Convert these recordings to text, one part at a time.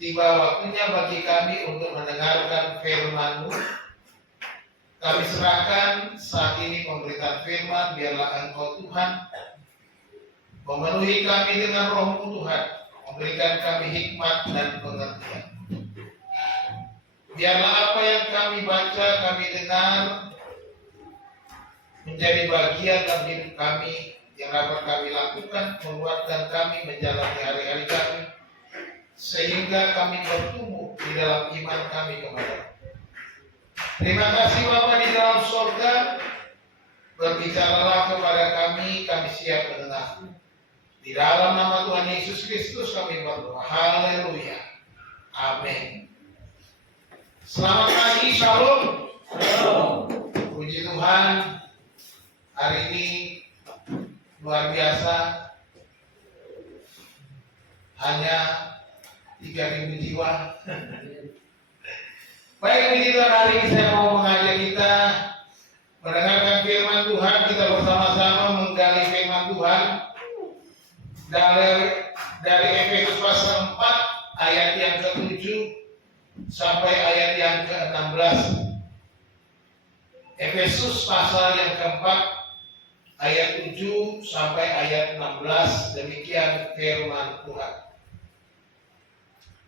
tiba waktunya bagi kami untuk mendengarkan firman-Mu. Kami serahkan saat ini pemberitaan firman, biarlah Engkau Tuhan memenuhi kami dengan Roh-Mu Tuhan, memberikan kami hikmat dan pengertian. Biarlah apa yang kami baca, kami dengar, menjadi bagian dalam hidup kami yang dapat kami lakukan, menguatkan kami menjalani hari-hari kami, sehingga kami bertumbuh di dalam iman kami kepada-Mu. Terima kasih Bapa di dalam surga, berbicaralah kepada kami siap mendengar. Di dalam nama Tuhan Yesus Kristus kami berdoa. Haleluya. Amin. Selamat pagi, Shalom. Puji Tuhan, hari ini luar biasa. Hanya 3.000 jiwa. Baik, puji Tuhan, hari ini saya mau mengajak kita mendengarkan firman Tuhan. Kita bersama-sama menggali firman Tuhan dari Efesus pasal 4 ayat yang ke-7 sampai ayat yang ke-16. Efesus pasal yang keempat ayat 7 sampai ayat 16. Demikian firman Tuhan.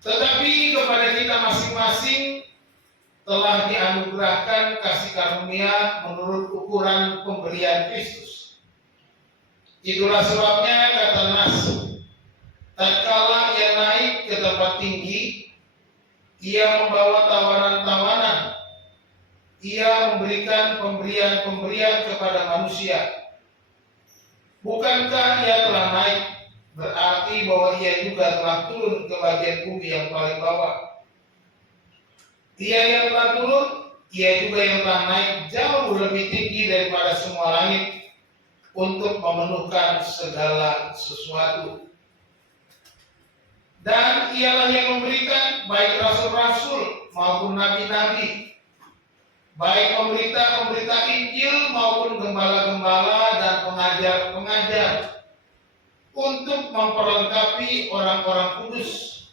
Tetapi kepada kita masing-masing telah dianugerahkan kasih karunia menurut ukuran pemberian Kristus. Itulah sebabnya kata Nas, tatkala ia naik ke tempat tinggi, ia membawa tawanan-tawanan, ia memberikan pemberian-pemberian kepada manusia. Bukankah ia telah naik, berarti bahwa ia juga telah turun ke bagian bumi yang paling bawah. Ia yang telah turun, ia juga yang telah naik jauh lebih tinggi daripada semua langit untuk memenuhkan segala sesuatu. Dan ialah yang memberikan baik rasul-rasul maupun nabi-nabi, baik pemberita-pemberita Injil maupun gembala-gembala dan pengajar-pengajar, untuk memperlengkapi orang-orang kudus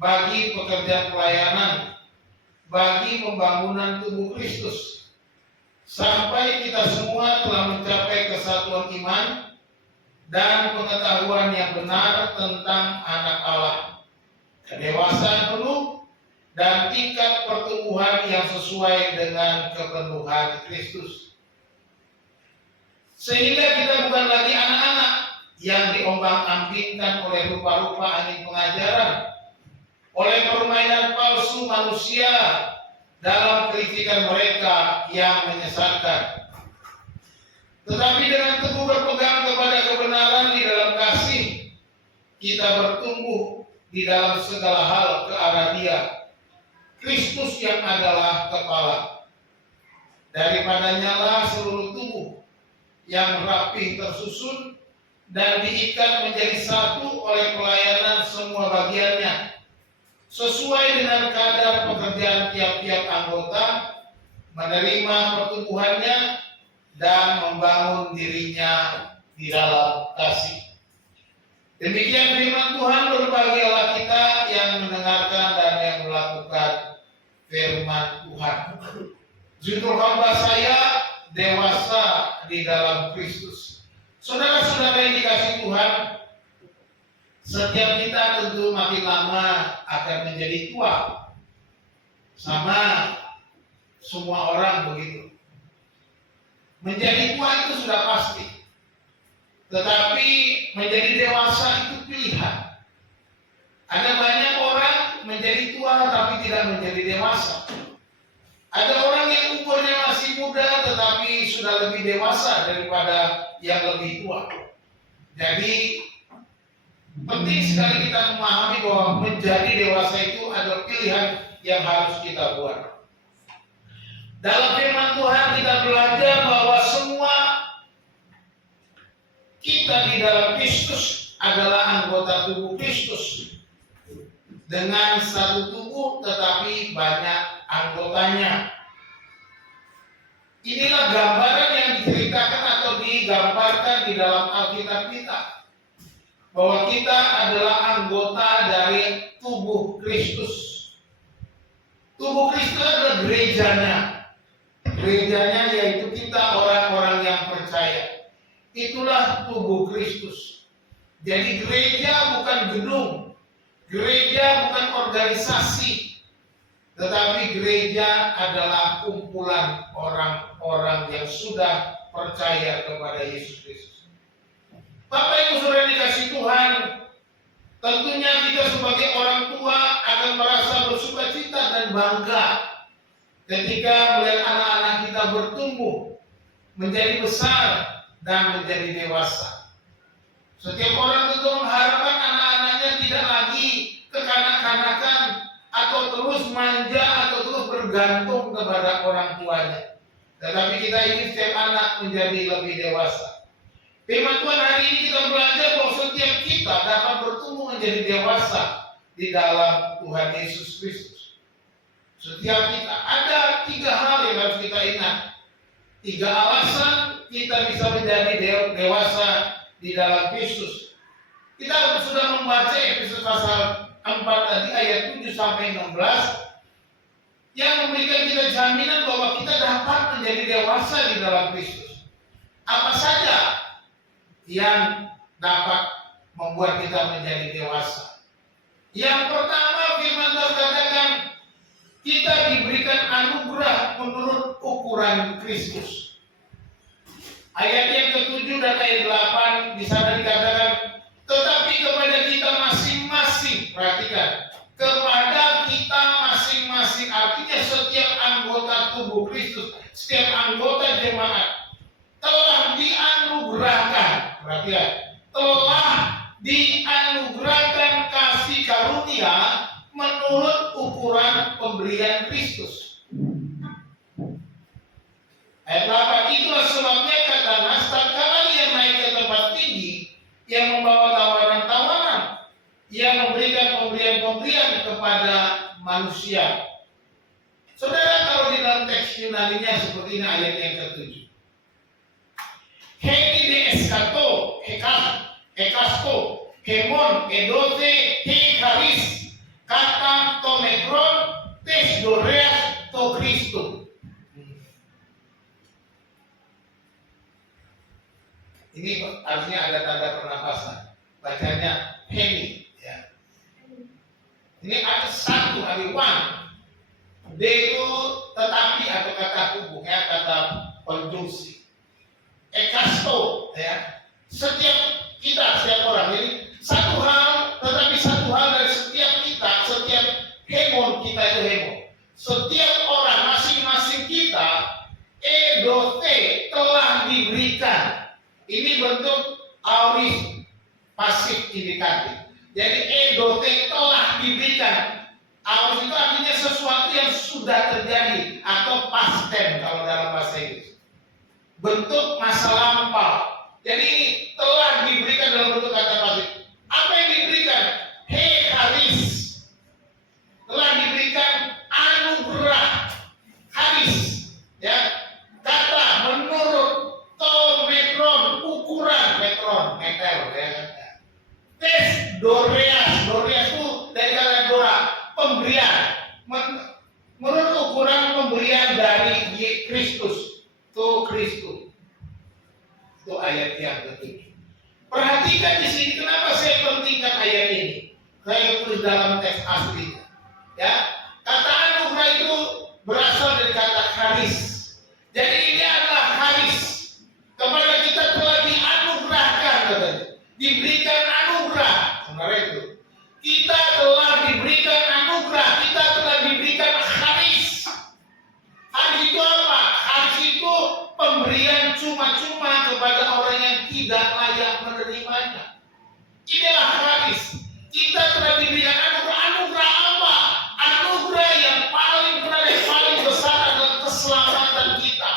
bagi pekerjaan pelayanan, bagi pembangunan tubuh Kristus, sampai kita semua telah mencapai kesatuan iman dan pengetahuan yang benar tentang anak Allah, kedewasaan penuh dan tingkat pertumbuhan yang sesuai dengan kepenuhan Kristus, sehingga kita bukan lagi anak-anak yang diombang-ambingkan oleh rupa-rupa angin pengajaran, oleh permainan palsu manusia dalam kritikan mereka yang menyesatkan. Tetapi dengan teguh berpegang kepada kebenaran di dalam kasih, kita bertumbuh di dalam segala hal ke arah Dia, Kristus yang adalah kepala. Daripadanya lah seluruh tubuh yang rapih tersusun dan diikat menjadi satu oleh pelayanan semua bagiannya, sesuai dengan kadar pekerjaan tiap-tiap anggota, menerima pertumbuhannya dan membangun dirinya di dalam kasih. Demikian firman Tuhan. Berbahagialah kita yang mendengarkan dan yang melakukan firman Tuhan. Judul khotbah saya, dewasa di dalam Kristus. Saudara-saudara yang dikasihi Tuhan, setiap kita tentu makin lama akan menjadi tua. Sama semua orang begitu. Menjadi tua itu sudah pasti. Tetapi menjadi dewasa itu pilihan. Ada banyak orang menjadi tua tapi tidak menjadi dewasa. Ada orang yang umurnya masih muda tetapi sudah lebih dewasa daripada yang lebih tua. Jadi penting sekali kita memahami bahwa menjadi dewasa itu adalah pilihan yang harus kita buat. Dalam firman Tuhan kita belajar bahwa semua kita di dalam Kristus adalah anggota tubuh Kristus. Dengan satu tubuh tetapi banyak anggotanya. Inilah gambaran yang diceritakan atau digambarkan di dalam Alkitab kita. bahwa kita adalah anggota dari tubuh Kristus. Tubuh Kristus adalah gerejanya. Gerejanya yaitu kita orang-orang yang percaya. Itulah tubuh Kristus. Jadi gereja bukan gedung. Gereja bukan organisasi. Tetapi gereja adalah kumpulan orang-orang yang sudah percaya kepada Yesus Kristus. Bapak Ibu Saudara dikasih Tuhan, tentunya kita sebagai orang tua akan merasa bersukacita dan bangga ketika melihat anak-anak kita bertumbuh, menjadi besar dan menjadi dewasa. Setiap orang tentu mengharapkan anak-anaknya tidak lagi kekanak-kanakan atau terus manja atau terus bergantung kepada orang tuanya. Tetapi kita ingin setiap anak menjadi lebih dewasa. Firman Tuhan hari ini kita belajar bahwa setiap kita dapat bertumbuh menjadi dewasa di dalam Tuhan Yesus Kristus. Setiap kita ada 3 hal yang harus kita ingat. 3 alasan kita bisa menjadi dewasa di dalam Kristus. Kita sudah membaca Efesus pasal 4 tadi ayat 7 sampai 16 yang memberikan kita jaminan bahwa kita dapat menjadi dewasa di dalam Kristus. Apa saja yang dapat membuat kita menjadi dewasa? Yang pertama, firman Tuhan katakan kita diberikan anugerah menurut ukuran Kristus. Ayat yang ke-7 dan ayat 8 di sana dikatakan, tetapi kepada kita masing-masing, perhatikan, kepada kita masing-masing, artinya setiap anggota tubuh Kristus, setiap anggota jemaat telah dianugerahkan, perhatikan, telah dianugerahkan kasih karunia menurut ukuran pemberian Kristus. Ayat 8, itulah sebabnya kata Nas, tatkala kalian naik ke tempat tinggi yang membawa tawaran-tawaran, yang memberikan pemberian-pemberian kepada manusia. Saudara, kalau di dalam teks Yunani-nya seperti ini ayat yang ke-7. Heni de eskato, ekasto, hemon, edote, he charis, kata tomekron, tes doreas, to Christum. Ini artinya ada tanda pernapasan. Bacanya hemi. Ya. Ini ada satu, ada one. D itu tetapi atau kata hubung, ya, kata konjungsi. Ekasto, ya. Setiap kita, setiap orang ini satu hal, tetapi satu hal dari setiap kita, setiap hemon kita itu hemon. Setiap orang masing-masing kita edote telah diberikan. Ini bentuk aorist pasif indikatif. Jadi edote telah diberikan. Aorist itu artinya sesuatu yang sudah terjadi atau past tense kalau dalam bahasa Inggris. Bentuk masa lampau. Jadi ini telah diberikan dalam bentuk kata pasif. Apa yang diberikan? He charis. Telah diberikan anugerah. Charis. Ya. Kata menurut metron, ukuran metron, meter, ya. Tes doreas, doreas itu dari kata dora, pemberian. Menurut ukuran pemberian dari Kristus, to Kristus. Itu ayat yang ke-7. Perhatikan di sini kenapa saya pentingkan ayat ini. Saya tulis dalam teks aslinya. Ya, kata anugerah itu berasal dari kata charis. Jadi ini adalah charis. Kepada kita telah dianugerahkan, katanya. Diberikan anugerah. Sebenarnya itu. Kita telah diberikan anugerah. Kita telah diberikan charis. Charis itu apa? Charis itu pemberian cuma-cuma kepada orang yang tidak layak menerimanya. Inilah charis. Kita telah diberikan anugerah. Anugerah apa? Anugerah yang paling besar adalah keselamatan kita.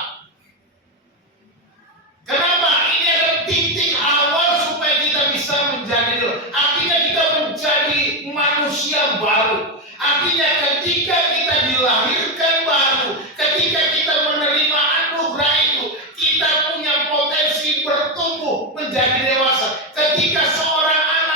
Kenapa? Ini adalah titik awal supaya kita bisa menjadi, artinya kita menjadi manusia baru. Artinya ketika kita dilahirkan baru, ketika kita menerima anugerah itu, kita punya potensi bertumbuh menjadi dewasa. Ketika seorang anak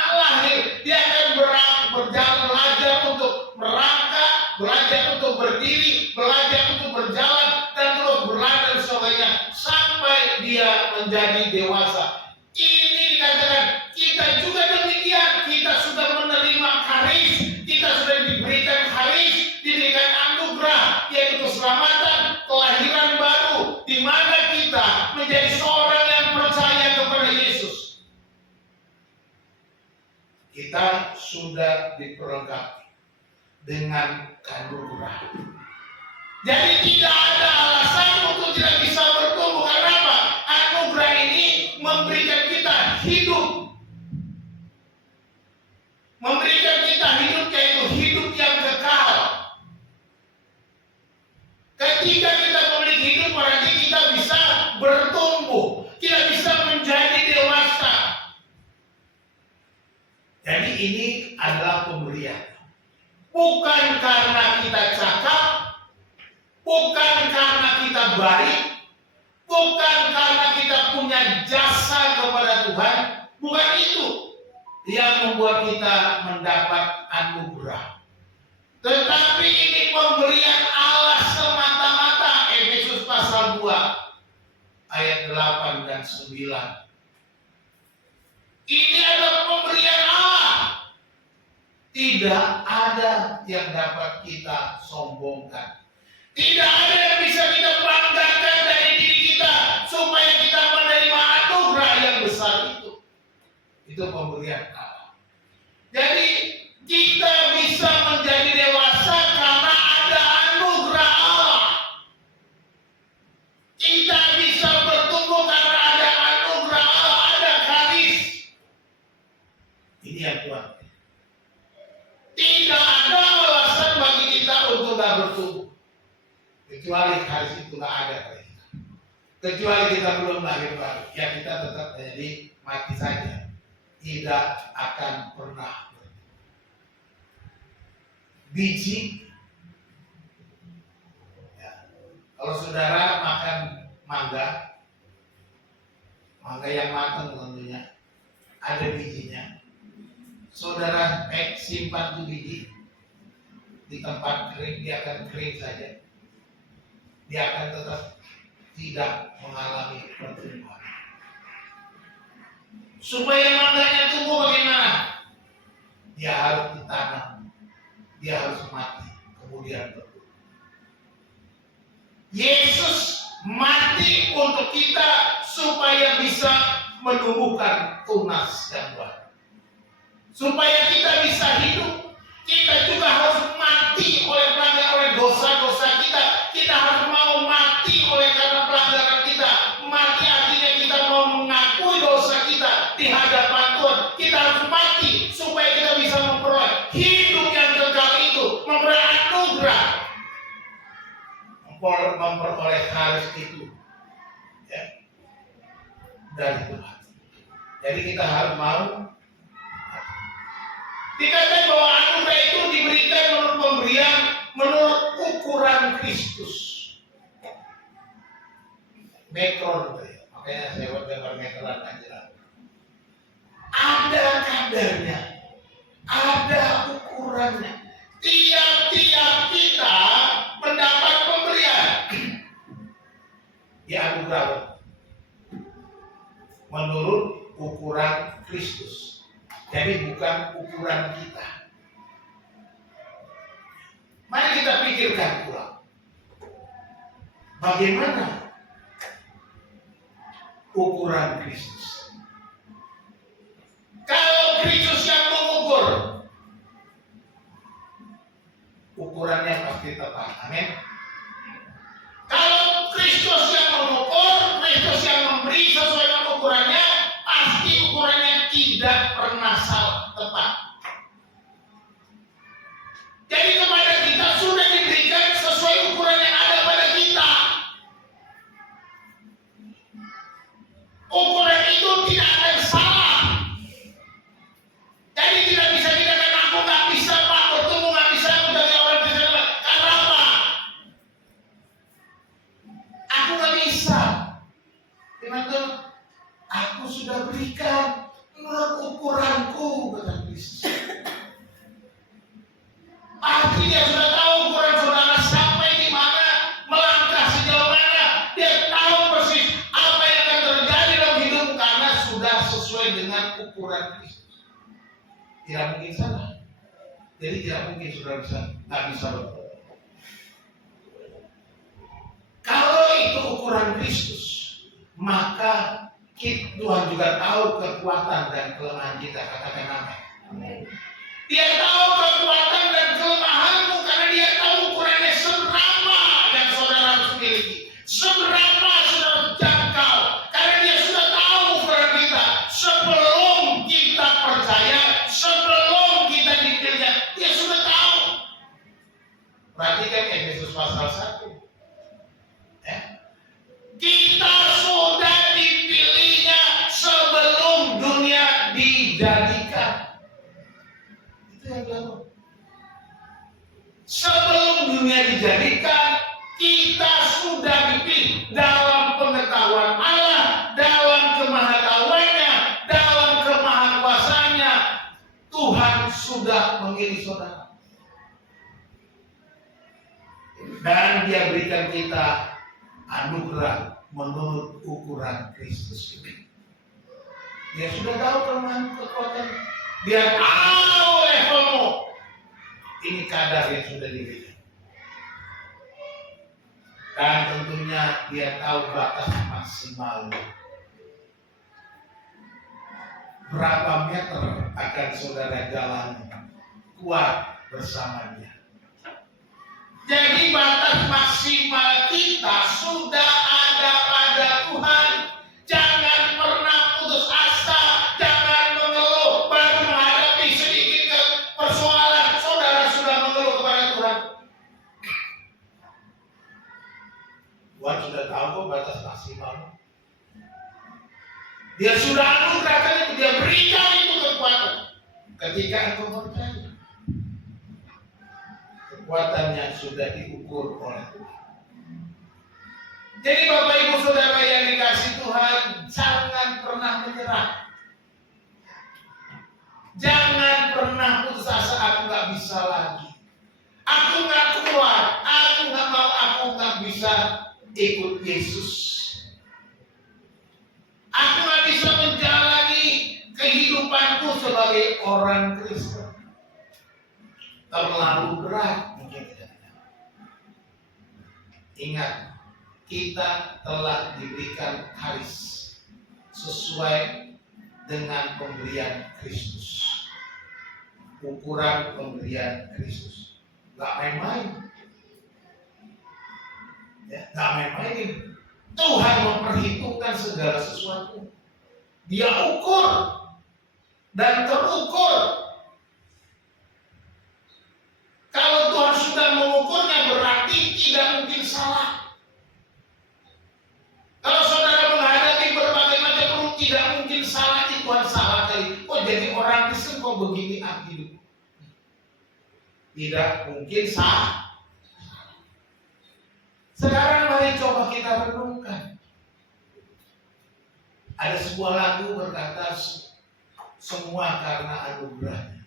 belajar untuk berdiri, belajar untuk berjalan, dan terus berlatih dan sebagainya sampai dia menjadi dewasa. Ini dikatakan kita juga demikian. Kita sudah menerima karis, kita sudah diberikan karis, diberikan anugerah, yaitu keselamatan, kelahiran baru, di mana kita menjadi seorang yang percaya kepada Yesus. Kita sudah diperlengkapi dengan anugerah. Jadi tidak ada alasan untuk tidak bisa bertumbuh. Karena apa? Anugerah ini memberikan kita hidup. Memberikan kita hidup, yaitu hidup yang kekal. Ketika kita memiliki hidup, berarti kita bisa bertumbuh. Kita bisa menjadi dewasa. Jadi ini adalah pemberian. Bukan karena kita cakap, bukan karena kita baik, bukan karena kita punya jasa kepada Tuhan. Bukan itu yang membuat kita mendapat anugerah. Tetapi ini pemberian Allah semata-mata. Efesus pasal 2 ayat 8 dan 9. Ini adalah pemberian Allah. Tidak ada yang dapat kita sombongkan. Tidak ada yang bisa kita banggakan dari diri kita supaya kita menerima anugerah yang besar itu. Itu pemberian Allah. Jadi kita bisa menjadi dewasa karena ada anugerah Allah. Kita bisa bertumbuh karena ada anugerah Allah, ada karis. Ini yang Tuhan. Tidak ada alasan bagi kita untuk tidak bertumbuh. Kecuali karis itu tidak ada pada kita. Kecuali kita belum lahir baru. Ya kita tetap menjadi mati saja. Tidak akan pernah bertumbuh. Biji. Ya. Kalau saudara makan mangga yang matang tentunya, ada bijinya. Saudara simpan tuh biji di tempat kering, dia akan kering saja. Dia akan tetap tidak mengalami pertumbuhan. Supaya mangganya tumbuh bagaimana? Dia harus ditanam, dia harus mati, kemudian bertumbuh. Yesus mati untuk kita supaya bisa menumbuhkan tunas yang baru. Supaya kita bisa hidup, kita juga harus mati oleh dosa-dosa kita. Kita harus mau mati oleh karena pelanggaran kita. Mati artinya kita mau mengakui dosa kita di hadapan Tuhan. Kita harus mati supaya kita bisa memperoleh hidup yang kekal itu, memperoleh anugerah, memperoleh karis itu, ya, dari Tuhan. Jadi kita harus mau. Dikatakan bahwa anugerah itu diberikan menurut pemberian, menurut ukuran Kristus. Mikron, makanya saya buat gambar meteran aja. Ada kadarnya, ada ukurannya. Tiap-tiap kita mendapat pemberian. Ya anugerah menurut ukuran Kristus. Jadi bukan ukuran kita. Mari kita pikirkan ulang. Bagaimana ukuran Kristus? Kalau Kristus yang mengukur, ukurannya pasti tepat. Amin. Kalau Kristus yang mengukur, Kristus yang memberi sesuai dengan ukurannya, pasti ukurannya tidak pernah salah, tepat. Jadi kepada kita sudah diberikan sesuai ukuran yang ada pada kita. Ukuran itu tidak ada yang salah. Jadi tidak bisa dikatakan aku nggak bisa Pak, bertumbuh nggak bisa, aku jadi orang bisa. Karena apa? Aku nggak bisa. Teman-teman, aku sudah berikan menurut ukuranku, kata Kristus. Artinya sudah tahu tidak mungkin salah. Jadi tidak mungkin saudara nggak bisa bertobat. Kalau itu ukuran Kristus, maka Tuhan juga tahu kekuatan dan kelemahan kita. Katakan amin. Dia tahu kekuatan dan kelemahanmu karena dia tahu ukurannya seberapa yang saudara harus miliki, seberapa saudara jangkau. Karena dia sudah tahu ukuran kita sebelum kita percaya, sebelum kita dipilih, dia sudah tahu. Perhatikan Efesus pasal 1. Kita sudah dipilihnya sebelum dunia dijadikan. Itu yang dilakukan. Sebelum dunia dijadikan, kita sudah dipilih dalam pengetahuan Allah, dalam kemahatauannya, dalam kemahakuasaannya. Tuhan sudah memilih saudara. Dan dia berikan kita anugerah menurut ukuran Kristus ini. Dia sudah tahu kelemahan kekuatan. Dia tahu levelmu. Ini kadar yang sudah diberikan. Dan tentunya dia tahu batas maksimalnya. Berapa meter akan saudara jalan kuat bersama dia. Jadi batas maksimal kita sudah ada pada Tuhan. Jangan pernah putus asa, jangan mengeluh baru menghadapi sedikit persoalan saudara sudah mengeluh kepada Tuhan. Tuhan sudah tahu kok batas maksimal. Dia sudah anugerahkan itu, dia berikan itu kekuatan ketika engkau percaya. Kekuatan yang sudah diukur oleh Tuhan. Jadi Bapak Ibu Saudara yang dikasih Tuhan, jangan pernah menyerah. Jangan pernah putus asa, aku gak bisa lagi. Aku gak kuat, aku gak mau, aku gak bisa ikut Yesus. Aku gak bisa menjalani kehidupanku sebagai orang Kristen. Terlalu berat mungkin tidak. Ingat, kita telah diberikan karis sesuai dengan pemberian Kristus. Ukuran pemberian Kristus. Gak main-main. Ya, gak main-main. Tuhan memperhitungkan segala sesuatu. Dia ukur dan terukur. Kalau Tuhan sudah mengukurnya berarti tidak mungkin salah. Kalau saudara menghadapi berbagai macam perut tidak mungkin salah, Tuhan salah kali. Oh jadi orang Kristen kok begini hidup? Tidak mungkin salah. Sekarang mari coba kita renungkan. Ada sebuah lagu berkata semua karena anugerahnya.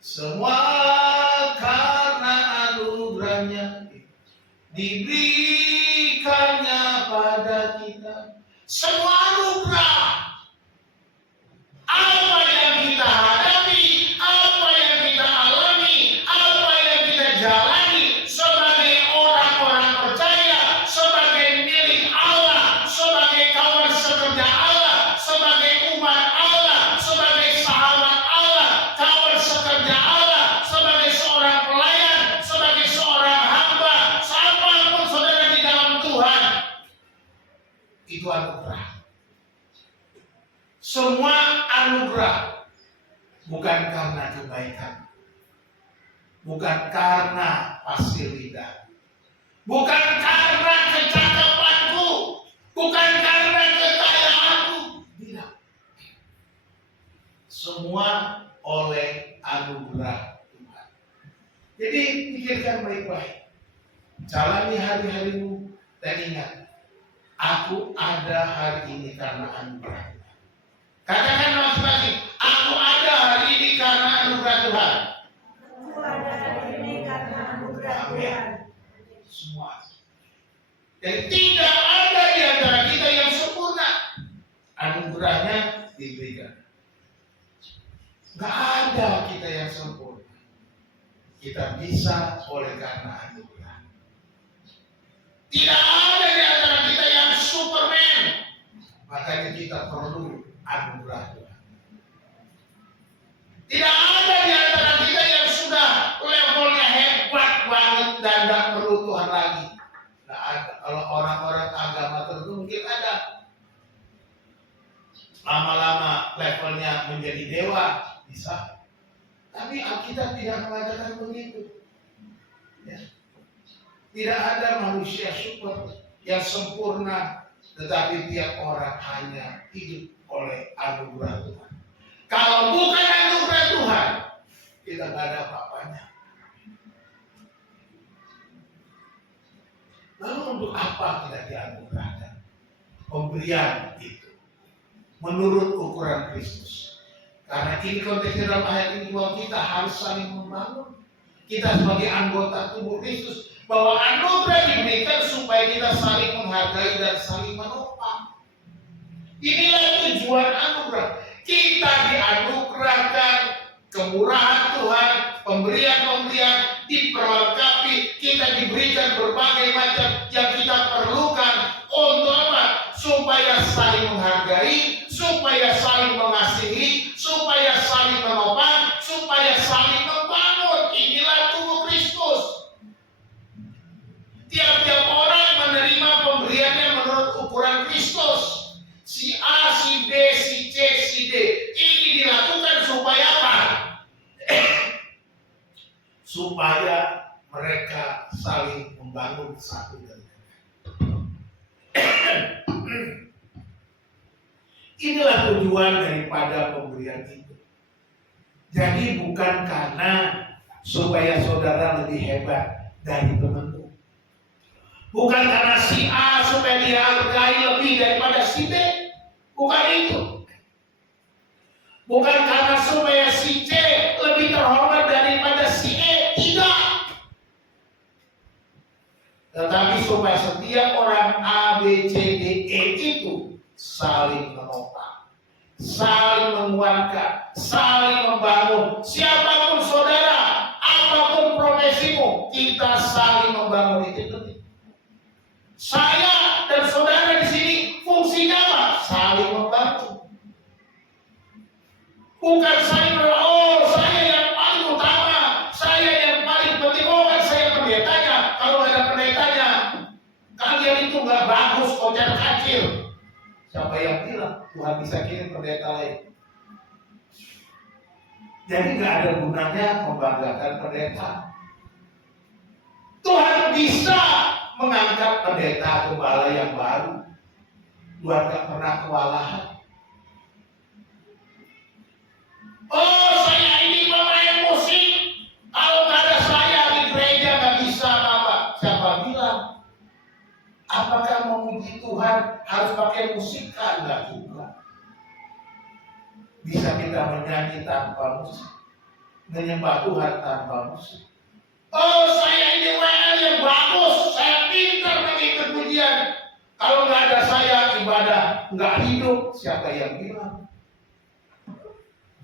Semua karena anugerahnya diberikannya pada kita. Semua anugerah. Apa yang kita hadapi, apa yang kita alami, apa yang kita jalani sebagai orang-orang percaya, sebagai milik Allah, sebagai kawan sekerja Allah, sebagai umat Allah, sebagai sahabat Allah, kawan sekerja Allah, sebagai seorang pelayan, sebagai seorang hamba, siapapun saudara di dalam Tuhan, itu anugerah. Semua anugerah, bukan karena kebaikan, bukan karena fasilitas, bukan karena kecakapanku, bukan karena kekayaanku, tidak. Semua oleh anugerah Tuhan. Jadi pikirkan baik-baik, jalani hari-harimu dan ingat, aku ada hari ini karena anugerah Tuhan. Katakan masing-masing, aku ada hari ini karena anugerah Tuhan. Aku ada hari ini karena anugerah Tuhan. Semua. Jadi tidak ada di antara kita yang sempurna. Anugerahnya diberikan. Gak ada kita yang sempurna. Kita bisa oleh karena anugerah. Tidak ada di antara kita yang Superman. Makanya kita perlu anugerah Tuhan. Tidak ada di antara kita yang sudah levelnya hebat banget dan tidak perlu Tuhan lagi. Tidak ada. Kalau orang-orang agama tertentu mungkin ada. Lama-lama levelnya menjadi dewa, bisa. Tapi Alkitab tidak mengatakan begitu. Ya. Tidak ada manusia super yang sempurna, tetapi tiap orang hanya hidup oleh anugerah Tuhan. Kalau bukan anugerah Tuhan, kita tidak ada apa-apanya. Lalu untuk apa kita dianugerahkan? Pemberian itu menurut ukuran Kristus. Karena ini konteksnya dalam ayat ini bahwa kita harus saling membangun. Kita sebagai anggota tubuh Kristus, bahwa anugerah diberikan supaya kita saling menghargai dan saling menopang. Inilah tujuan anugerah. Kita dianugerahkan kemurahan Tuhan, pemberian-pemberian diperlengkapi, kita diberikan berbagai macam yang kita perlukan untuk apa? Supaya saling menghargai, supaya saling mengasihi, supaya saling menopang, supaya saling membangun. Inilah tubuh Kristus. Tiap-tiap orang menerima pemberiannya menurut ukuran Kristus. Si A, si B, si C, si D. Ini dilakukan supaya apa? Supaya mereka saling membangun satu dan lain. Inilah tujuan daripada pemberian itu. Jadi bukan karena supaya saudara lebih hebat dari temanmu. Bukan karena si A supaya dia hargai lebih daripada si B. Bukan itu. Bukan karena supaya si C lebih terhormat daripada si E. Tidak. Tetapi supaya setiap orang A, B, C, D, E itu saling menopang, saling menguatkan, saling membangun. Siapapun saudara, apapun profesimu, kita saling membangun itu penting. Saya dan saudara di sini fungsinya apa? Saling membantu. Bukan saya yang paling utama, saya yang paling penting. Oh kan saya pendetanya. Kalau ada pendetanya, kalian itu nggak bagus, kocar kacir. Siapa yang bilang Tuhan bisa kirim pendeta lain? Jadi nggak ada gunanya membanggakan pendeta. Tuhan bisa mengangkat pendeta gembala yang baru. Tuhan nggak pernah kewalahan. Oh saya ini pemain musik. Kalau nggak ada saya di gereja nggak bisa apa. Siapa bilang? Apakah memuji Tuhan harus pakai musik? Enggak juga. Bisa kita menyanyi tanpa musik, menyembah Tuhan tanpa musik. Oh saya ini WL yang bagus, saya pintar mengikut pujian. Kalau nggak ada saya ibadah nggak hidup. Siapa yang bilang?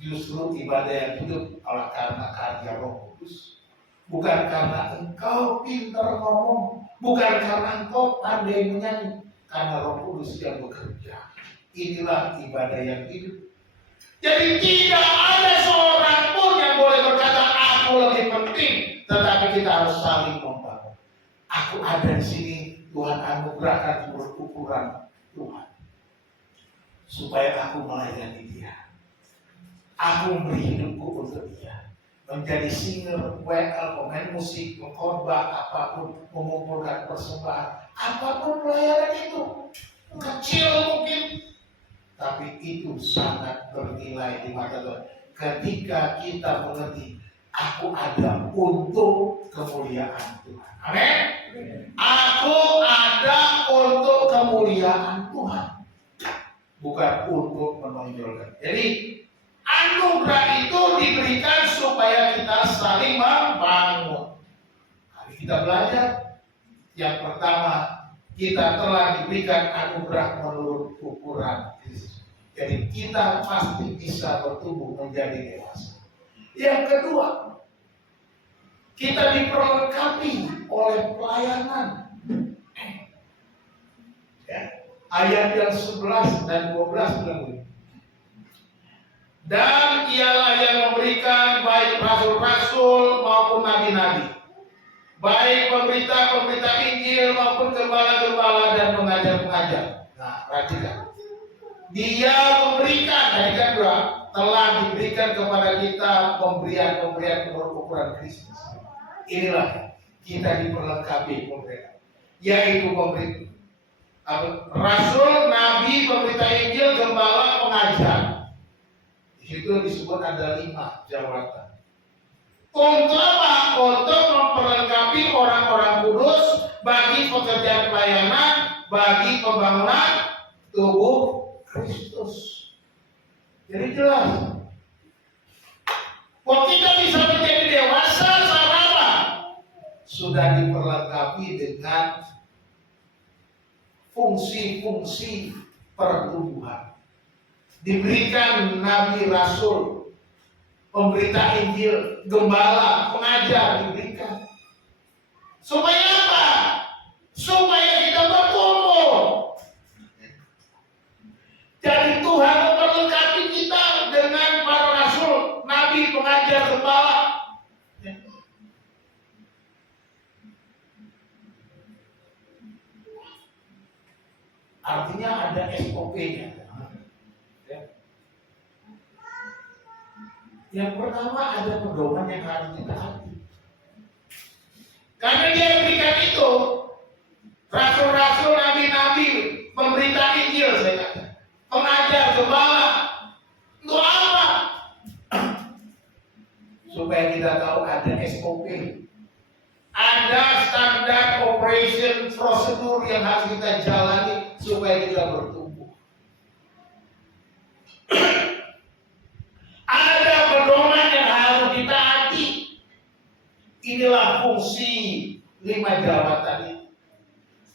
Justru ibadah yang hidup karena karya Roh Kudus. Bukan karena engkau pintar ngomong, bukan karena engkau pandai menyanyi, karena Roh Kudus yang bekerja. Inilah ibadah yang hidup. Jadi tidak ada seorang pun yang boleh berkata aku lebih penting, tetapi kita harus saling membangun. Aku ada di sini, Tuhan anugerahkan menurut ukuran Tuhan, supaya aku melayani Dia. Aku memberi hidupku untuk Dia. Menjadi singer, WL, pemain musik, mengkhotbah, apapun, mengumpulkan persembahan, apapun pelayanan itu, kecil mungkin, tapi itu sangat bernilai di mata Tuhan. Ketika kita mengerti, aku ada untuk kemuliaan Tuhan. Amin. Aku ada untuk kemuliaan Tuhan, bukan untuk menonjolkan. Jadi anugerah itu diberikan supaya kita saling membangun. Hari kita belajar yang pertama, kita telah diberikan anugerah menurut ukuran Kristus. Jadi kita pasti bisa bertumbuh menjadi dewasa. Yang kedua, kita diperlengkapi oleh pelayanan. Ya, ayat yang 11 dan 12 bilang, dan ialah yang memberikan baik rasul-rasul maupun nabi-nabi, baik pemberita-pemberita Injil maupun gembala-gembala dan pengajar-pengajar. Nah, perhatikan. Dia memberikan, tadi kan telah diberikan kepada kita pemberian-pemberian menurut ukuran Kristus. Inilah kita diperlengkapi pemberian, yaitu pemberi rasul, nabi, pemberita Injil, gembala, pengajar. Di situ disebut ada 5 jabatan. Untuk apa? Untuk memperlengkapi orang-orang kudus bagi pekerjaan pelayanan, bagi pembangunan tubuh Kristus. Jadi jelas, kalau kita bisa menjadi dewasa, sama apa? Sudah diperlengkapi dengan fungsi-fungsi pertumbuhan. Diberikan nabi, rasul, pemberita Injil, gembala, pengajar diberikan. Supaya apa? Supaya kita bertumbuh. Jadi Tuhan memperlengkapi kita dengan para rasul, nabi, pengajar, gembala. Artinya ada SOP-nya. Yang pertama ada pedoman yang harus ditaati. Karena dia berikan itu, rasul-rasul, nabi-nabi, pemberita Injil, saya kata, pengajar, gembala, untuk apa? Supaya kita tahu ada SOP, ada standar operation prosedur yang harus kita jalani supaya kita bertumbuh. Ada pedoman yang harus ditaati. Inilah fungsi 5 jabatan itu.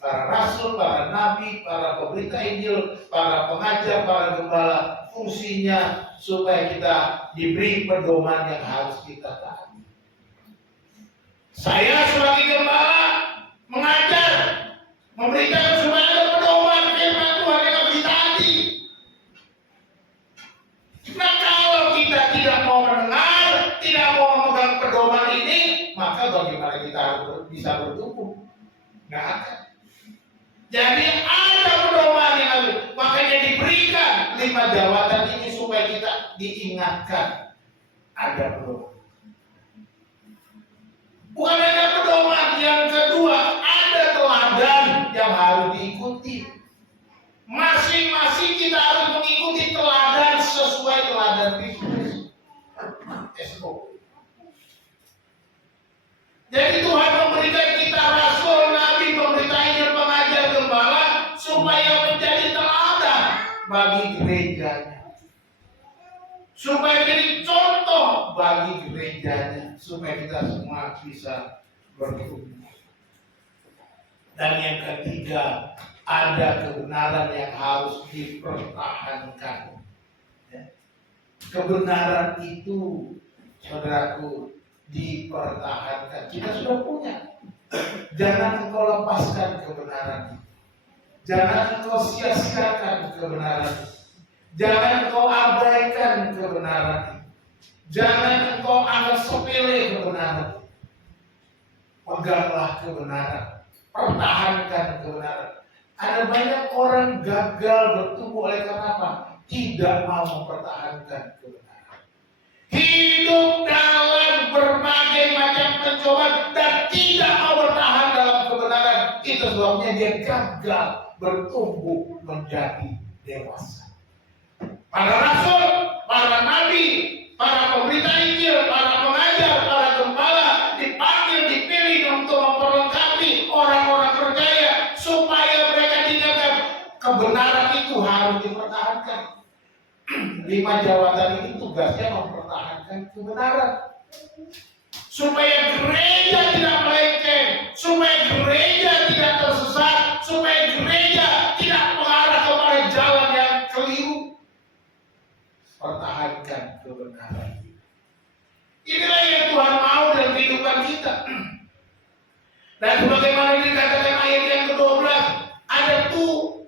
Para rasul, para nabi, para pemberita Injil, para pengajar, para gembala, fungsinya supaya kita diberi pedoman yang harus kita taati. Saya sebagai gembala mengajar, memberikan supaya ada pedoman firman Tuhan yang harus ditaati. Nah, kalau kita tidak mau mendengar, tidak mau memegang pedoman ini, maka bagaimana kita bisa bertumbuh? Nggak akan. Jadi ada pedoman yang harus, makanya diberikan 5 jabatan ini supaya kita diingatkan ada pedoman. Bukan hanya pedoman, yang kedua ada teladan yang harus diikuti. Masing-masing kita harus mengikuti teladan sesuai teladan Kristus. SOP. Jadi Tuhan memberikan kita rasul, nabi, pemberita Injil, pengajar, gembala supaya menjadi teladan bagi gerejanya. Supaya jadi contoh bagi gerejanya, supaya kita semua bisa bertumbuh. Dan yang ketiga, ada kebenaran yang harus dipertahankan. Kebenaran itu, saudaraku, dipertahankan. Kita sudah punya. Jangan engkau lepaskan kebenaran itu. Jangan engkau sia-siakan kebenaran itu. Jangan engkau abaikan kebenaran itu. Jangan engkau anggap sepele kebenaran itu. Peganglah kebenaran. Pertahankan kebenaran. Ada banyak orang gagal bertumbuh oleh karena apa? Tidak mau mempertahankan kebenaran. Hidup dalam berbagai macam pencobaan dan tidak mau bertahan dalam kebenaran. Itu sebabnya dia gagal bertumbuh menjadi dewasa. Para rasul, para nabi, para pemberita Injil, para pengajar, para gembala dipanggil, dipilih untuk memperlengkapi orang-orang percaya supaya mereka diingatkan kebenaran itu harus dipertahankan. 5 jabatan ini tugasnya mempertahankan kebenaran supaya gereja tidak melenceng, supaya gereja tidak tersesat, supaya gereja tidak mengarah kepada jalan yang keliru. Dan sebagaimana dikatakan ayat yang ke-12,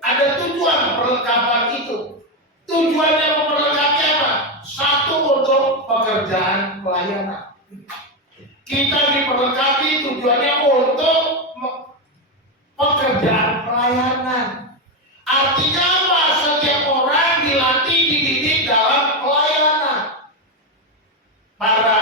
ada tujuan perlengkapan itu. Tujuannya memperlengkapi apa? Satu, untuk pekerjaan pelayanan. Kita diperlengkapi tujuannya untuk pekerjaan pelayanan. Artinya apa? Setiap orang dilatih, dididik dalam pelayanan. Para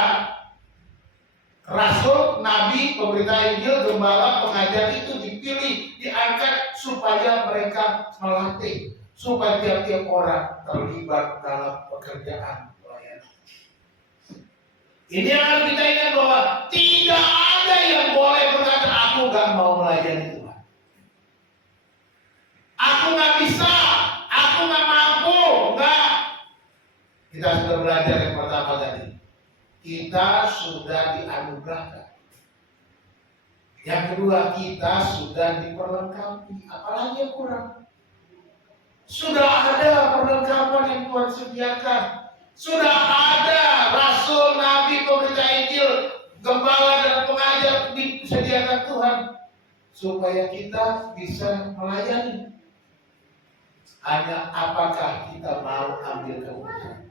rasul, nabi, pemberita Injil, gembala, pengajar itu dipilih, diangkat supaya mereka melatih, supaya tiap-tiap orang terlibat dalam pekerjaan pelayanan. Ini yang harus kita ingat, bahwa tidak ada yang boleh berkata, aku gak mau melayani Tuhan, aku gak bisa, aku gak mampu. Enggak. Kita sudah belajar yang pertama tadi, kita sudah dianugerahkan. Yang kedua, kita sudah diperlengkapi. Apalagi yang kurang? Sudah ada perlengkapan yang Tuhan sediakan. Sudah ada rasul, nabi, pemberita Injil, gembala dan pengajar disediakan Tuhan supaya kita bisa melayani. Hanya apakah kita mau ambil keputusan?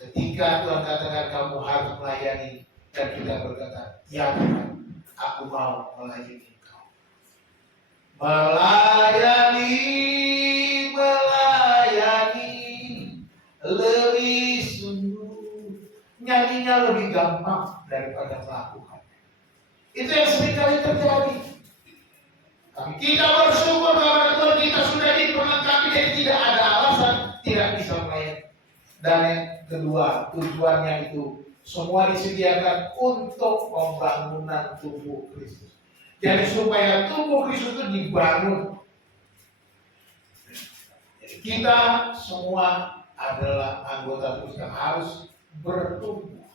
Ketika Tuhan katakan kamu harus melayani, dan kita berkata, ya Tuhan, aku mau melayani Engkau. Melayani lebih sungguh. Nyanyinya lebih gampang daripada melakukan. Itu yang seringkali terjadi. Tapi kita bersyukur kepada Tuhan, kita sudah diperlengkapi dan tidak ada alasan tidak bisa melayani. Dan yang kedua, tujuannya itu semua disediakan untuk pembangunan tubuh Kristus. Jadi supaya tubuh Kristus itu dibangun. Jadi kita semua adalah anggota Kristus yang harus bertumbuh,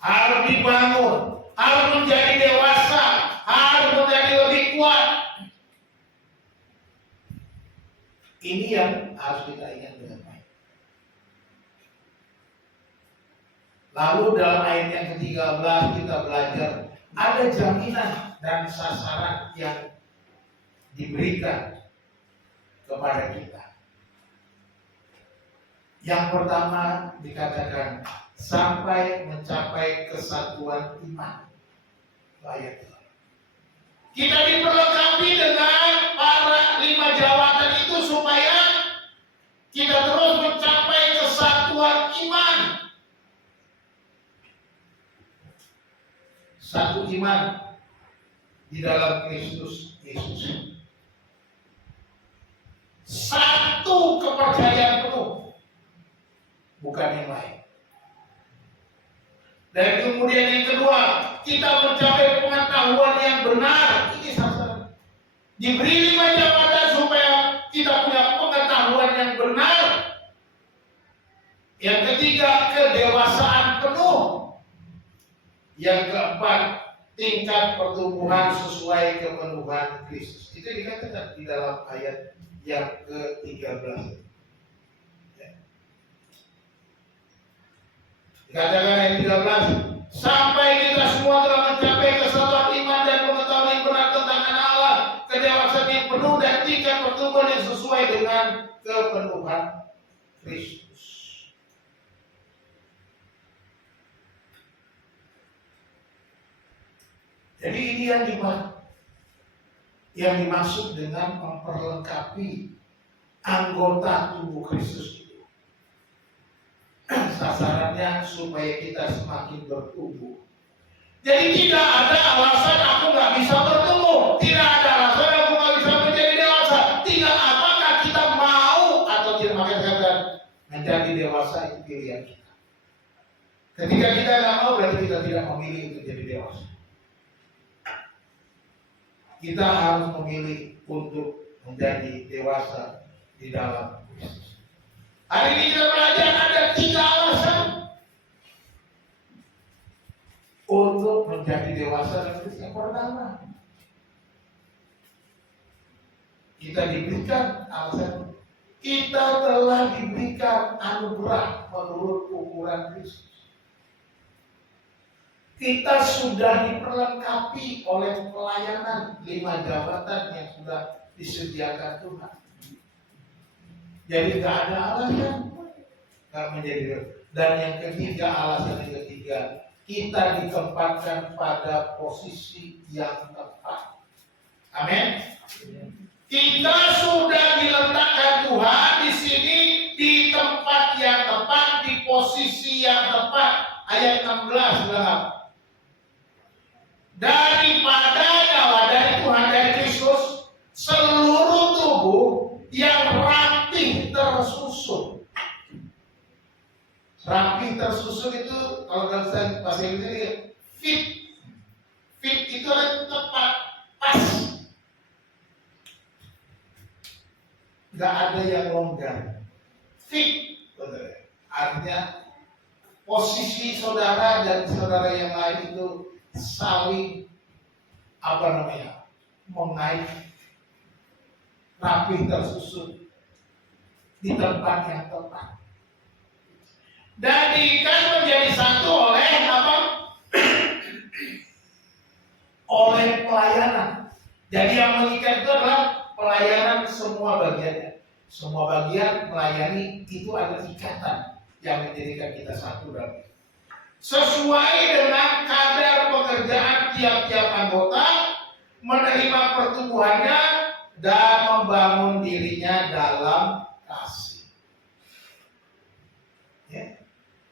harus dibangun, harus menjadi dewasa, harus menjadi lebih kuat. Ini yang harus kita ingat dengan baik. Lalu dalam ayat yang ke-13 kita belajar ada jaminan dan sasaran yang diberikan kepada kita. Yang pertama dikatakan sampai mencapai kesatuan iman. Ayat kita diperlengkapi dengan para 5 jawatan itu supaya kita terus mencapai kesatuan iman. Satu iman di dalam Kristus Yesus. Satu kepercayaan penuh, bukan yang lain. Dan kemudian yang kedua, kita mencapai pengetahuan yang benar. Ini sasaran. Diberi 5 jabatan supaya kita punya pengetahuan yang benar. Yang ketiga, kedewasaan penuh. Yang keempat, tingkat pertumbuhan sesuai kepenuhan Kristus. Itu dikatakan di dalam ayat yang ke-13. Dikatakan ayat 13, sampai kita semua telah mencapai kesatuan iman dan pengetahuan yang benar tentang anak Allah, kedewasaan yang penuh dan tingkat pertumbuhan yang sesuai dengan kepenuhan Kristus. Jadi ini yang dimaksud dengan memperlengkapi anggota tubuh Kristus. Sasarannya supaya kita semakin bertumbuh. Jadi tidak ada alasan aku nggak bisa bertumbuh, tidak ada alasan aku nggak bisa menjadi dewasa. Tinggal apakah kita mau atau tidak. Makanya katakan menjadi dewasa itu pilihan kita. Ketika kita nggak mau, berarti kita tidak memilih untuk jadi dewasa. Kita harus memilih untuk menjadi dewasa di dalam Kristus. Hari ini kita belajar ada 3 alasan untuk menjadi dewasa dalam Kristus. Yang pertama, kita diberikan alasan, kita telah diberikan anugerah menurut ukuran Kristus. Kita sudah diperlengkapi oleh pelayanan 5 jabatan yang sudah disediakan Tuhan. Jadi nggak ada alasan nggak menjadi. Dan yang ketiga, alasan yang ketiga, kita ditempatkan pada posisi yang tepat. Amin. Kita sudah diletakkan Tuhan di sini di tempat yang tepat, di posisi yang tepat. Ayat 16 bilang, daripada nyawa dari Tuhan, dari Kristus, seluruh tubuh yang rapih tersusun. Rapih tersusun itu kalau dalam bahasa Inggris fit. Fit itu adalah tepat, pas. Gak ada yang longgar. Fit, artinya posisi saudara dan saudara yang lain itu saling mengait, rapih tersusun di tempat yang tepat. Dan diikat menjadi satu oleh oleh pelayanan. Jadi yang mengikat itu adalah pelayanan semua bagiannya. Semua bagian melayani itu ada ikatan yang menjadikan kita satu dalam sesuai dengan kadar pekerjaan tiap-tiap anggota, menerima pertumbuhannya dan membangun dirinya dalam kasih. Ya.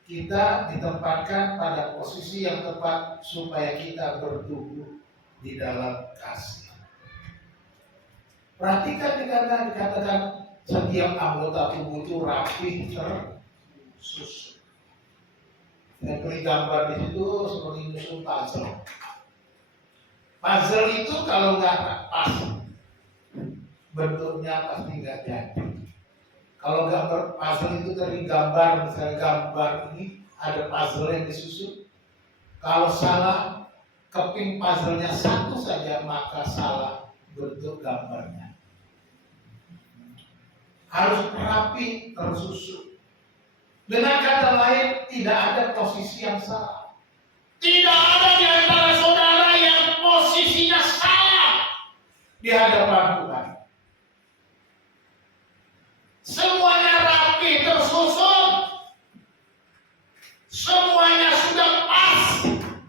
Kita ditempatkan pada posisi yang tepat supaya kita bertumbuh di dalam kasih. Perhatikan dikatakan setiap anggota tubuh itu rapih tersusun. Saya beri gambar di situ seperti nyusun puzzle. Puzzle itu kalau nggak pas, bentuknya pasti nggak jadi. Kalau gambar puzzle itu dari gambar, misalnya gambar ini ada puzzle yang disusun. Kalau salah, keping puzzle-nya satu saja, maka salah bentuk gambarnya. Harus rapi tersusun. Dengan kata lain, tidak ada posisi yang salah. Tidak ada di antara saudara yang posisinya salah di hadapan Tuhan. Semuanya rapi tersusun. Semuanya sudah pas,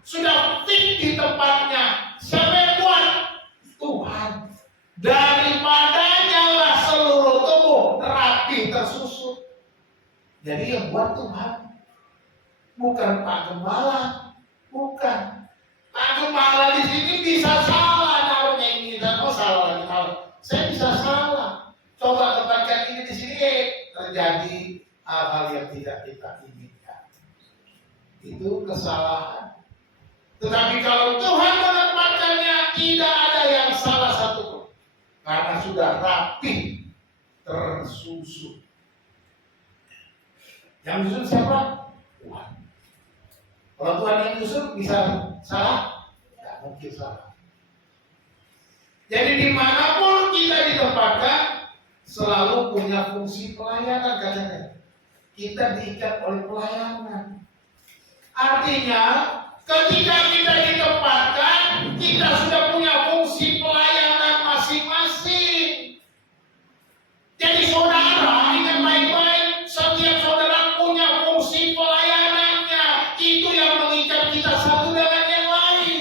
sudah fit di tempatnya. Sampai buat Tuhan. Daripadanya lah seluruh tubuh rapi tersusun. Jadi yang buat Tuhan, bukan Pak Gembala, bukan. Pak Gembala di sini bisa salah naruhnya ini dan salah lagi taruh. Saya bisa salah. Coba tempatkan ini di sini terjadi hal-hal yang tidak kita inginkan. Itu kesalahan. Tetapi kalau Tuhan menempatkannya, tidak ada yang salah satupun, karena sudah rapi tersusun. Yang nyusun siapa? Tuhan. Kalau Tuhan yang nyusun bisa salah? Tidak mungkin salah. Jadi dimanapun kita ditempatkan, selalu punya fungsi pelayanan katanya. Kita diikat oleh pelayanan. Artinya, ketika kita ditempatkan, kita sudah punya fungsi pelayanan masing-masing. Jadi saudara, ingat baik-baik, setiap saudara punya fungsi pelayanannya. Itu yang mengikat kita satu dengan yang lain.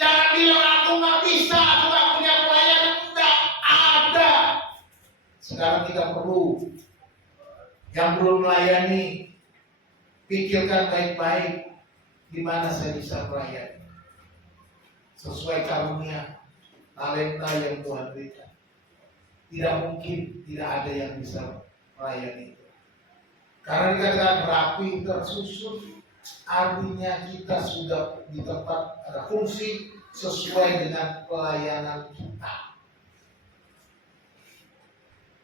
Jangan bilang aku nggak bisa, aku nggak punya pelayanan. Nggak ada. Sekarang kita perlu yang belum melayani, pikirkan baik-baik di mana saya bisa melayani sesuai karunia talenta yang Tuhan berikan. Tidak mungkin tidak ada yang bisa melayani itu. Karena dikatakan rapi tersusun, artinya kita sudah di tempat ada fungsi sesuai dengan pelayanan kita.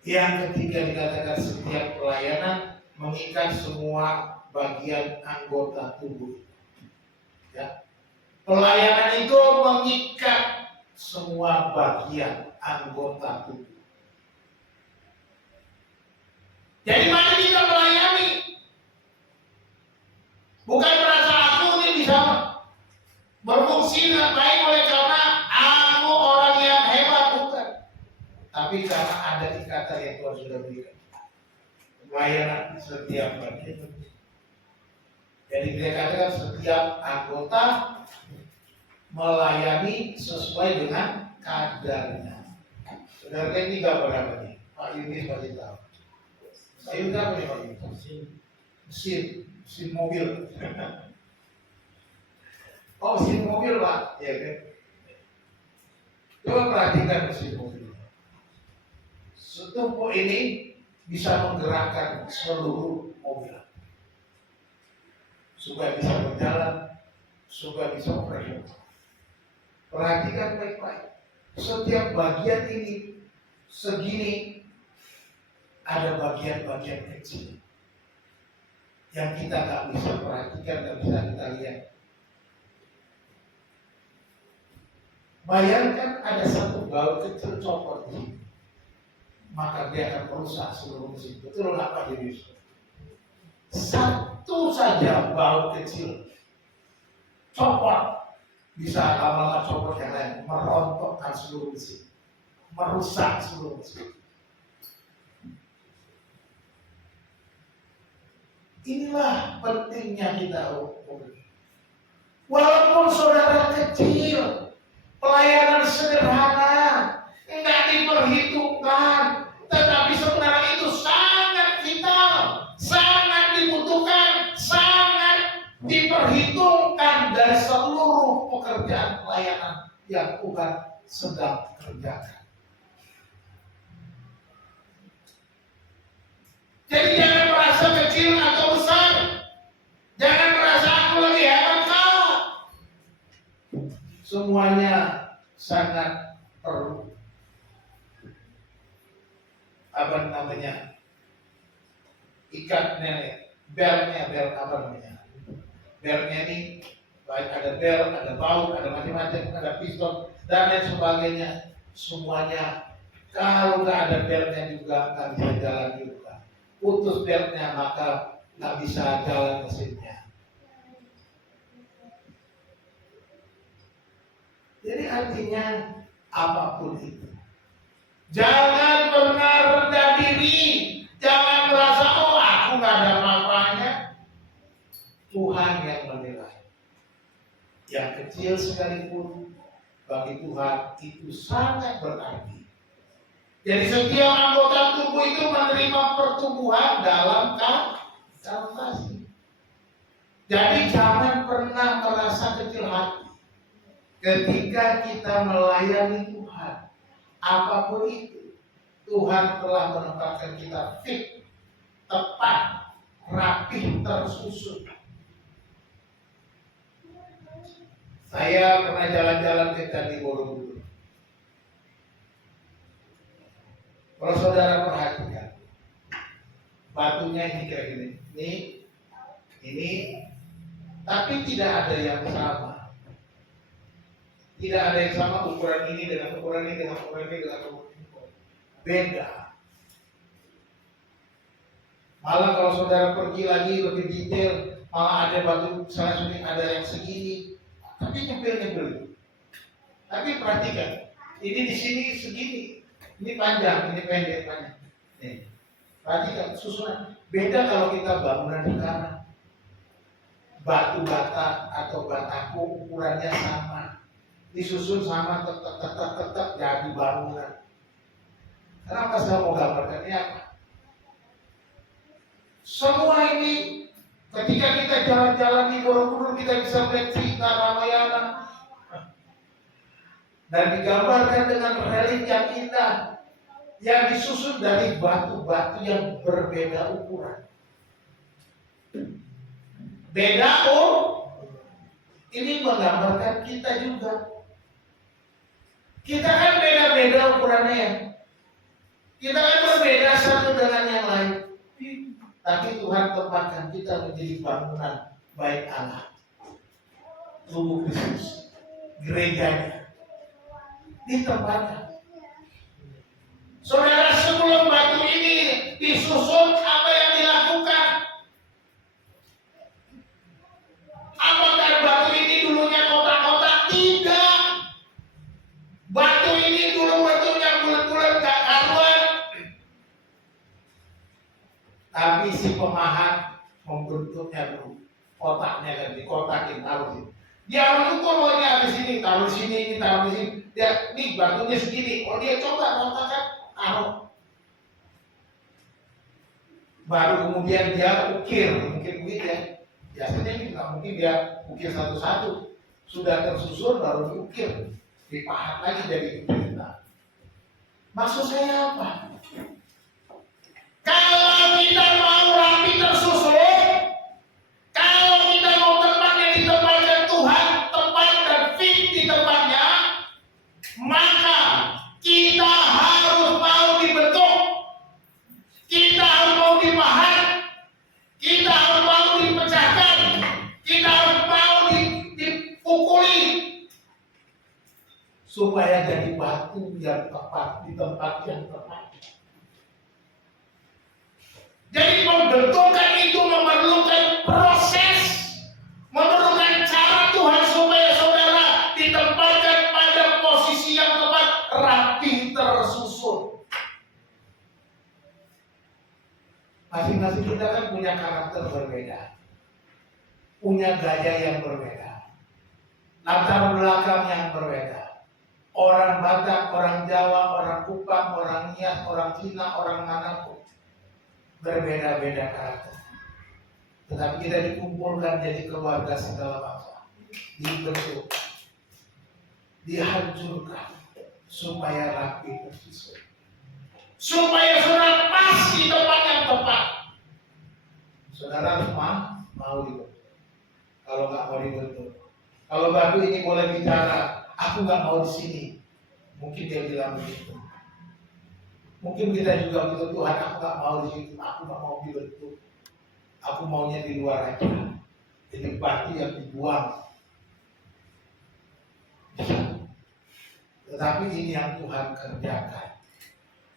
Yang ketiga dikatakan setiap pelayanan mengikat semua bagian anggota tubuh. Ya. Pelayanan itu mengikat semua bagian anggota tubuh. Jadi mari kita melayani. Bukan merasa aku ini bisa tapi karena ada ikatan yang Tuhan sudah berikan. Pelayanan setiap bagian. Jadi dia katakan setiap anggota melayani sesuai dengan kadarnya. Saudara ini gambar apa nih? Pak Yuni pasti tahu. Pak Yuni apa nih Pak Yuni? Mesin mobil. Oh, mesin mobil Pak, ya kan? Coba perhatikan mesin mobil. Setumpuk ini bisa menggerakkan seluruh mobil supaya bisa berjalan, supaya bisa operasional. Perhatikan baik-baik. Setiap bagian ini segini ada bagian-bagian kecil yang kita nggak bisa perhatikan, nggak bisa kita lihat. Bayangkan ada satu baut kecil copot di sini, maka dia akan merusak seluruh mesin. Betul nggak Pak Yunus? Satu saja baut kecil copot bisa lama-lama copot yang lain, merontokkan seluruh mesin, merusak seluruh mesin. Inilah pentingnya kita walaupun saudara kecil, pelayanan sederhana, enggak diperhitungkan, tetapi sebenarnya itu sangat vital, sangat dibutuhkan, sangat diperhitungkan dari seluruh pekerjaan pelayanan yang Tuhan sedang kerjakan. Jadi jangan merasa kecil atau besar, jangan merasa aku lagi hebat kau. Semuanya sangat perlu ikatnya, belnya ini baik ada bel, ada baut, ada macam-macam, ada piston dan lain sebagainya. Semuanya kalau nggak ada belnya juga nggak bisa jalan juga. Putus belnya maka nggak bisa jalan mesinnya. Jadi artinya apapun itu, jangan pernah rendah diri, jangan merasa oh aku nggak ada apa-apanya. Tuhan yang menilai. Yang kecil sekalipun bagi Tuhan itu sangat berarti. Jadi setiap anggota tubuh itu menerima pertumbuhan dalam kasih. Jadi jangan pernah merasa kecil hati ketika kita melayani Tuhan. Apapun itu, Tuhan telah menempatkan kita fit, tepat, rapih, tersusun. Saya pernah jalan-jalan ke Candi Borobudur. Kalau saudara perhatikan, batunya ini kayak gini, ini, tapi tidak ada yang sama. Tidak ada yang sama ukuran ini dengan ukuran ini dengan ukuran ini dengan ukuran ini. Beda. Malah kalau saudara pergi lagi lebih detail, malah ada batu misalnya sini ada yang segini, tapi nyempil. Tapi perhatikan, ini di sini segini. Ini panjang, ini pendek, panjang. Nih, perhatikan susunan. Beda kalau kita bangunan di tanah. Batu bata atau bataku ukurannya sama. Disusun sama, tetap jadi bangunan. Kenapa saya mau gambarkan ini apa? Semua ini ketika kita jalan-jalan di Borobudur kita bisa melihat cerita Ramayana. Dan digambarkan dengan relief yang indah yang disusun dari batu-batu yang berbeda ukuran. Beda ini menggambarkan kita juga. Kita kan beda-beda ukurannya ya. Kita kan berbeda satu dengan yang lain. Tapi Tuhan tempatkan kita menjadi bangunan baik Allah, tubuh Kristus, gerejanya. Di tempatnya. Saudara, sebelum batu ini disusun, apa yang dilakukan? Apakah batu ini dulunya kotak-kotak? Tidak. Batu ini dulu bentuknya bulat-bulat, Tapi si pemahat membentuknya dulu, kotaknya kan dikotakin, taruh sini. Dia harus ukur, oh ini habis ini, taruh sini, ini taruh di sini. Dia nih batunya segini, oh dia coba kotakan, taruh. Baru kemudian dia ukir, mungkin begitu ya. Biasanya ini nggak mungkin dia ukir satu-satu, sudah tersusun baru diukir, dipahat lagi jadi cerita. Maksud saya apa? Kalau kita mau rapi tersusun, kalau kita mau tempatnya ditempatkan Tuhan, tempat dan fit di tempatnya, maka kita harus mau dibentuk, kita harus mau dipahat, kita harus mau dipecahkan, kita harus mau dipukuli, supaya jadi batu yang tepat di tempat yang tepat. Jadi pembentukan itu memerlukan proses, memerlukan cara Tuhan supaya saudara ditempatkan pada posisi yang tepat, rapi tersusun. Masing-masing kita kan punya karakter berbeda, punya gaya yang berbeda, latar belakang yang berbeda. Orang Batak, orang Jawa, orang Kupang, orang Nias, orang Cina, orang manapun berbeda-beda karakter. Tetapi kita dikumpulkan jadi keluarga segala bangsa, dibentuk, dihancurkan supaya rapi tersusun, supaya saudara pas di tempat yang tepat. Saudara semua mau dibentuk. Kalau nggak mau dibentuk, kalau batu ini boleh bicara, aku nggak mau di sini, mungkin dia bilang begitu. Mungkin kita juga begitu, Tuhan aku nggak mau di situ, aku nggak mau dibentuk, aku maunya di luar aja. Jadi batu yang dibuang. Tetapi ini yang Tuhan kerjakan.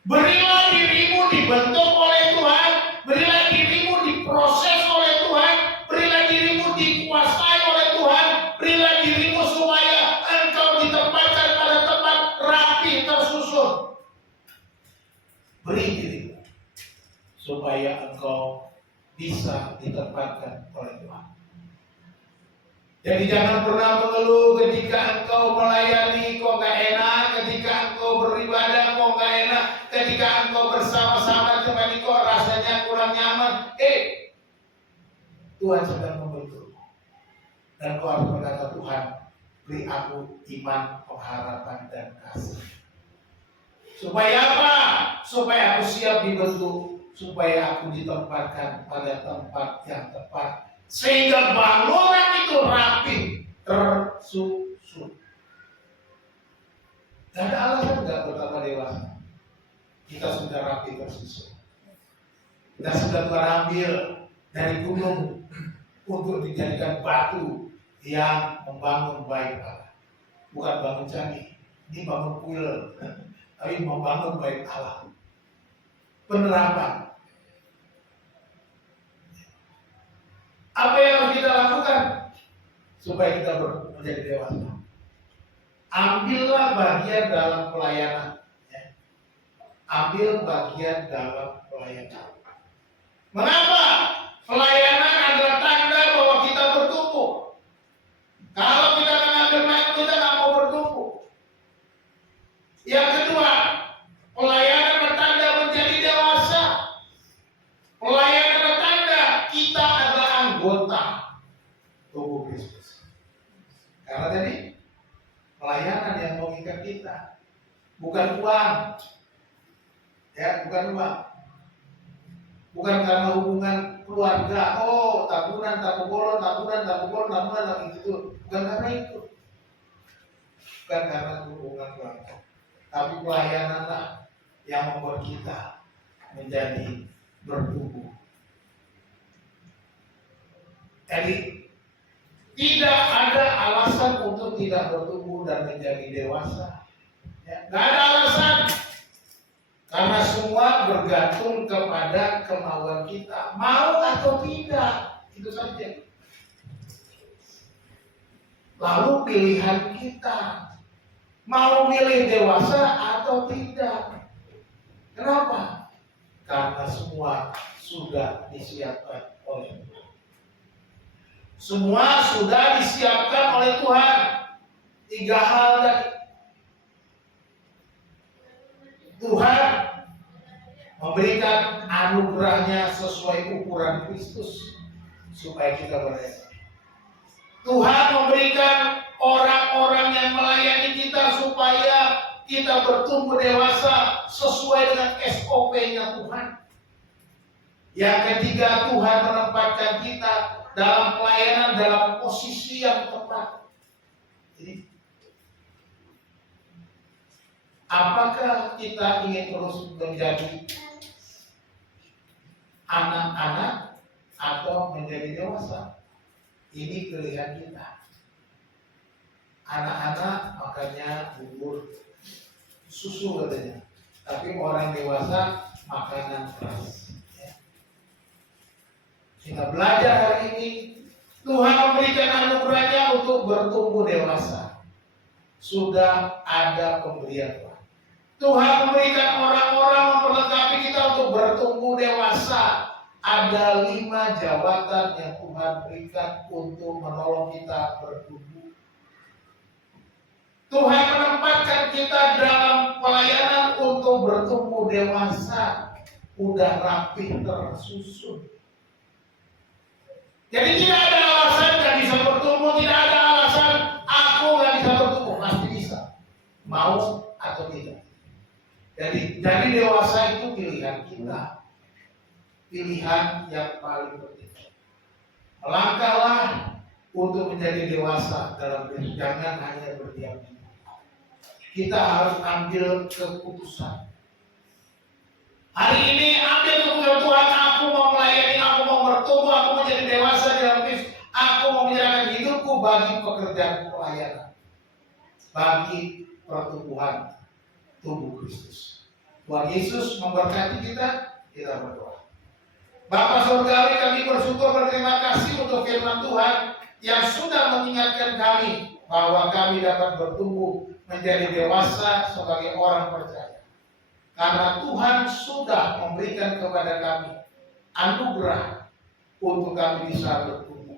Berilah dirimu dibentuk oleh Tuhan, berilah dirimu diproses oleh Tuhan, berilah dirimu dikuasai oleh Tuhan, berilah dirimu supaya engkau ditempatkan pada tempat rapi tersusun. Beri dirimu supaya engkau bisa ditempatkan oleh Tuhan. Jadi jangan pernah mengeluh ketika engkau melayani kok gak enak, ketika engkau beribadah kok gak enak, ketika engkau bersama-sama dengan kok rasanya kurang nyaman. Tuhan sedang membentuk. Dan kau harus berkata, Tuhan, beri aku iman, pengharapan dan kasih. Supaya apa? Supaya aku siap dibentuk, supaya aku ditempatkan pada tempat yang tepat, sehingga bangunan itu rapi tersusun. Gak ada alasan gak betapa dewasa. Kita sudah rapi tersusun. Kita sudah Tuhan ambil dari gunung untuk dijadikan batu yang membangun baik Allah. Bukan bangun candi, ini bangun kuil, tapi membangun baik Allah. Penerapan. Apa yang harus kita lakukan supaya kita menjadi dewasa? Ambillah bagian dalam pelayanan. Ambil bagian dalam pelayanan. Mengapa? Pelayanan adalah tanda bahwa kita bertumbuh. Kalau kita mengambil main, kita nggak mau bertumbuh. Yang kedua, pelayanan bertanda menjadi dewasa. Pelayanan bertanda kita adalah anggota tubuh Kristus. Karena tadi pelayanan yang mengikat kita, bukan uang, ya, bukan uang, bukan karena hubungan keluarga. Oh, tabungan, tabung itu, bukan karena itu, bukan karena hubungan keluarga. Tapi pelayananlah yang membuat kita menjadi bertumbuh. Jadi tidak ada alasan untuk tidak bertumbuh dan menjadi dewasa. Ya, tidak ada alasan. Karena semua bergantung kepada kemauan kita, mau atau tidak, itu saja. Lalu pilihan kita, mau milih dewasa atau tidak. Kenapa? Karena semua sudah disiapkan oleh Tuhan. Semua sudah disiapkan oleh Tuhan. 3 hal tadi. Tuhan memberikan anugerahnya sesuai ukuran Kristus supaya kita berdaya. Tuhan memberikan orang-orang yang melayani kita supaya kita bertumbuh dewasa sesuai dengan SOP-nya Tuhan. Yang ketiga, Tuhan menempatkan kita dalam pelayanan dalam posisi yang tepat. Jadi, apakah kita ingin terus menjadi anak-anak atau menjadi dewasa? Ini pilihan kita. Anak-anak makanya bubur susu katanya, tapi orang dewasa makanan keras. Kita belajar hari ini, Tuhan memberikan anugerahnya untuk bertumbuh dewasa. Sudah ada pemberian Tuhan. Tuhan memberikan orang-orang memperlengkapi kita untuk bertumbuh dewasa. Ada 5 jabatan yang Tuhan berikan untuk menolong kita bertumbuh. Tuhan menempatkan kita dalam pelayanan untuk bertumbuh dewasa. Udah rapi tersusun. Jadi tidak ada alasan nggak bisa bertumbuh, tidak ada alasan aku nggak bisa bertumbuh, pasti bisa, mau atau tidak. Jadi dewasa itu pilihan kita, pilihan yang paling penting. Melangkahlah untuk menjadi dewasa dalam diri, jangan hanya berdiam diri. Kita harus ambil keputusan. Hari ini ambil keputusan, Tuhan, aku mau melayani, aku mau bertumbuh, aku mau menjadi dewasa dalam Kristus. Aku mau menyerahkan hidupku bagi pekerjaan pelayanan, bagi pertumbuhan tubuh Kristus. Tuhan Yesus memberkati kita berdoa. Bapa Surgawi, kami bersyukur, berterima kasih untuk firman Tuhan yang sudah mengingatkan kami bahwa kami dapat bertumbuh menjadi dewasa sebagai orang percaya. Karena Tuhan sudah memberikan kepada kami anugerah untuk kami bisa bertumbuh.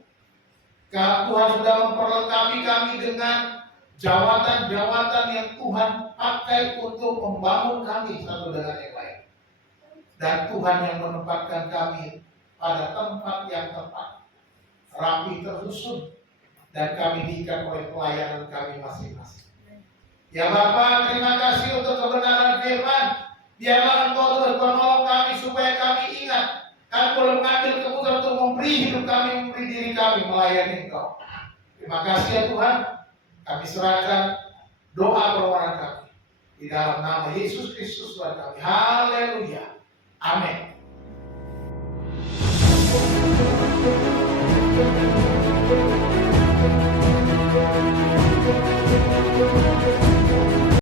Karena Tuhan sudah memperlengkapi kami dengan jawatan-jawatan yang Tuhan pakai untuk membangun kami satu dengan yang lain. Dan Tuhan yang menempatkan kami pada tempat yang tepat, rapi tersusun, dan kami diikat oleh pelayanan kami masing-masing. Ya Bapa, terima kasih untuk kebenaran firman. Biarlah Engkau terus menolong kami supaya kami ingat Engkau boleh mengambil keputusan untuk memberi hidup kami, memberi diri kami melayani Engkau. Terima kasih ya Tuhan. Kami serahkan doa permohonan kami di dalam nama Yesus Kristus Tuhan kami. Haleluya. Amin.